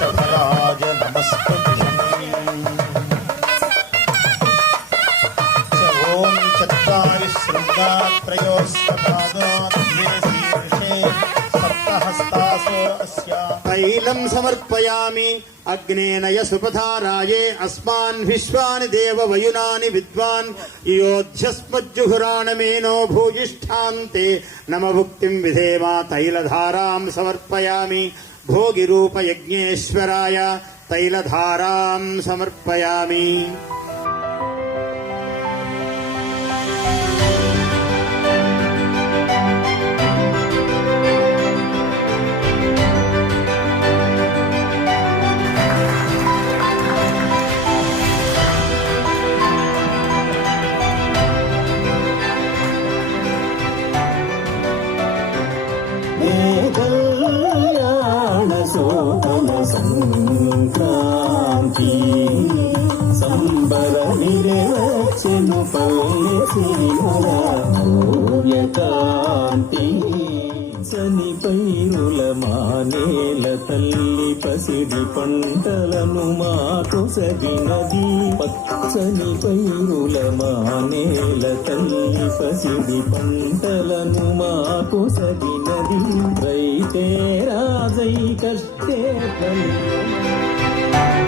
शंकराय नमस्कृति ॐ चत्वारि शृङ्गात्रयोस्वपादोर्षे सप्तहस्तासो अस्या तैलं समर्पयामि अग्नेनय सुपधाराये अस्मान् विश्वानि देववयुनानि विद्वान् योध्यस्मज्जुहुराणमेनो भूयिष्ठान्ते नमभुक्तिं विधेमा तैलधारां समर्पयामि भोगिरूपयज्ञेश्वराय तैलधारा समर्पयामि Oh. శోభన సంక్రాంతి సంబర నిరవచెను పల్లెకాంతి పచ్చని పైరుల మానేల తల్లి పసిడి పంటలను మాకు సగినది పచ్చని పైరుల మానేల తల్లి పసిడి పంటలను మాకు సగినది రైతే రాజై కష్టే ఫలితం.